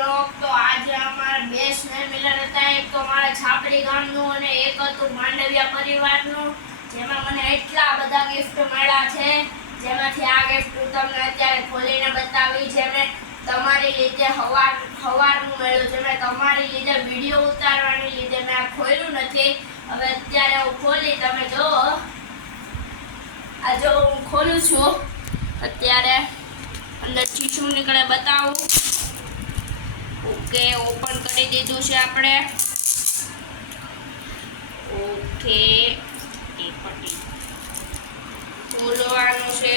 Blog. તો આજે અમારા બે સ્નેહ મિલન હતા. એક તો મારા છાપરી ગામનું અને એક હતું માંડવિયા પરિવારનું, જેમાં મને એટલા બધા ગિફ્ટ મળ્યા છે, જેમાંથી આ ગિફ્ટ હું તમને અત્યારે ખોલીને બતાવી. જે મેં તમારી લીધે સવારનું મળ્યું, જે મેં તમારી લીધે વિડીયો ઉતારવાની લીધે મેં આ ખોલ્યું નથી. હવે અત્યારે હું ખોલી, તમે જુઓ. આ જો હું ખોલું છું અત્યારે. અંદર ચીચું નીકળે બતાવું. ઓકે, ઓપન કરી દીધું છે આપણે. ઓકે, ખોલવાનું છે.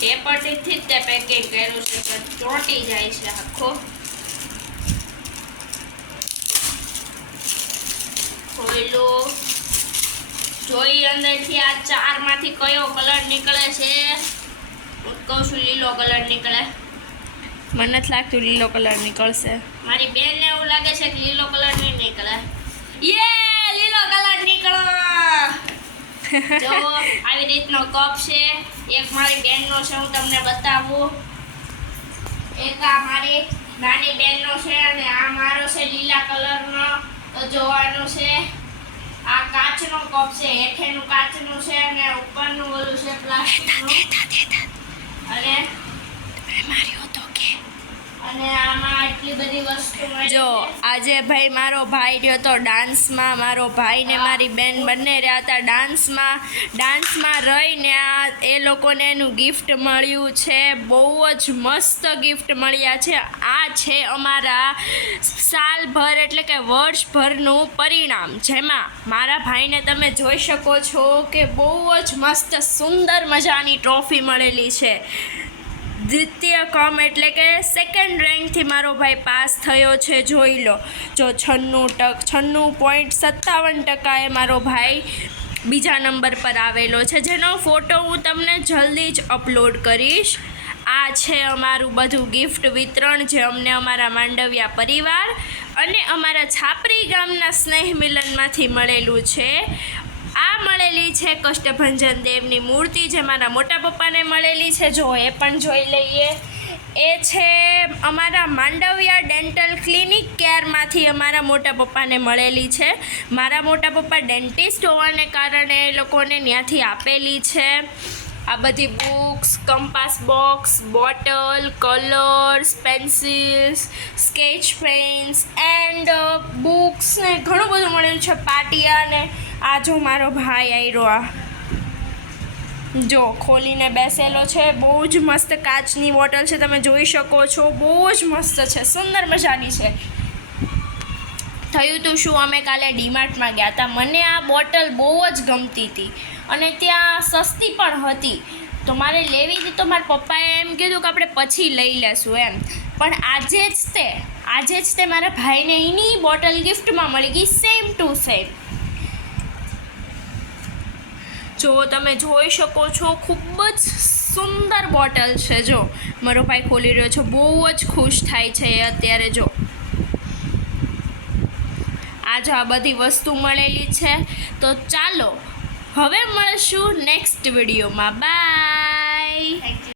ટેપરટીથી જ તે પેકિંગ કર્યું છે કે ચોંટી જાય છે આખો. ખોલ્યું. જોઈ અંદરથી આ ચારમાંથી કયો કલર નીકળે છે. હું કહું છું લીલો કલર નીકળે. મને નથી લાગતું લીલો કલર નીકળશે. મારી બેનને એવું લાગે છે કે લીલો કલર નહીં નીકળે. યે, લીલો કલર નીકળો. જો આવી રીતનો કપ છે. એક મારી બેનનો છે, હું તમને બતાવું. એક આ મારી નાની બેનનો છે અને આ મારો છે લીલા કલરનો. તો જોવાનું છે. આ કાચનો કપ છે, હેઠેનું કાચનું છે અને ઉપરનું ઓલું છે પ્લાસ્ટિકનું. અને અને આમાં આટલી બધી વસ્તુ જો આજે ભાઈ મારો ભાઈ રહ્યો તો ડાન્સમાં. મારો ભાઈ ને મારી બેન બંને રહ્યા હતા ડાન્સમાં રહીને એ લોકોને એનું ગિફ્ટ મળ્યું છે. બહુ જ મસ્ત ગિફ્ટ મળ્યા છે. આ છે અમારા સાલભર એટલે કે વર્ષભરનું પરિણામ, જેમાં મારા ભાઈને તમે જોઈ શકો છો કે બહુ જ મસ્ત સુંદર મજાની ટ્રોફી મળેલી છે. દ્વિતીય ક્રમ એટલે કે સેકન્ડ રેન્કથી મારો ભાઈ પાસ થયો છે. જોઈ લો. જો 96.57% મારો ભાઈ બીજા નંબર પર આવેલો છે, જેનો ફોટો હું તમને જલ્દી જ અપલોડ કરીશ. આ છે અમારું બધું ગિફ્ટ વિતરણ, જે અમને અમારા માંડવિયા પરિવાર અને અમારા છાપરી ગામના સ્નેહ મિલનમાંથી મળેલું છે. આ મળેલી છે કષ્ટભંજન દેવની મૂર્તિ, જે મારા મોટા પપ્પાને મળેલી છે. જો એ પણ જોઈ લઈએ. એ છે અમારા માંડવિયા ડેન્ટલ ક્લિનિક કેરમાંથી અમારા મોટા પપ્પાને મળેલી છે. મારા મોટા પપ્પા ડેન્ટિસ્ટ હોવાને કારણે એ લોકોને ત્યાંથી આપેલી છે. આ બધી books, compass box, bottle, colours, pencils, sketch pens and books ને ઘણું બધું મળેલું છે. પાટિયા ને આ જો મારો ભાઈ આવ્યો, આ જો ખોલીને બેસેલો છે. બહુ જ મસ્ત કાચની બોટલ છે, તમે જોઈ શકો છો. બહુ જ મસ્ત છે, સુંદર મજાની છે. થયું તું શું, અમે કાલે ડીમાર્ટમાં ગયા હતા. મને આ બોટલ બહુ જ ગમતી હતી અને ત્યાં સસ્તી પણ હતી. તો મારે લેવી હતી, તો મારા પપ્પાએ એમ કીધું કે આપણે પછી લઈ લેશું એમ. પણ આજે જ તે મારા ભાઈને એની બોટલ ગિફ્ટમાં મળી ગઈ, સેમ ટુ સેમ. જો તમે જોઈ શકો છો, ખૂબ જ સુંદર બોટલ છે. જો મારો ભાઈ ખોલી રહ્યો છે, બહુ જ ખુશ થાય છે એ અત્યારે. જો આ બધી વસ્તુ મળેલી છે. તો ચાલો હવે મળશું નેક્સ્ટ વિડીયોમાં. બાય.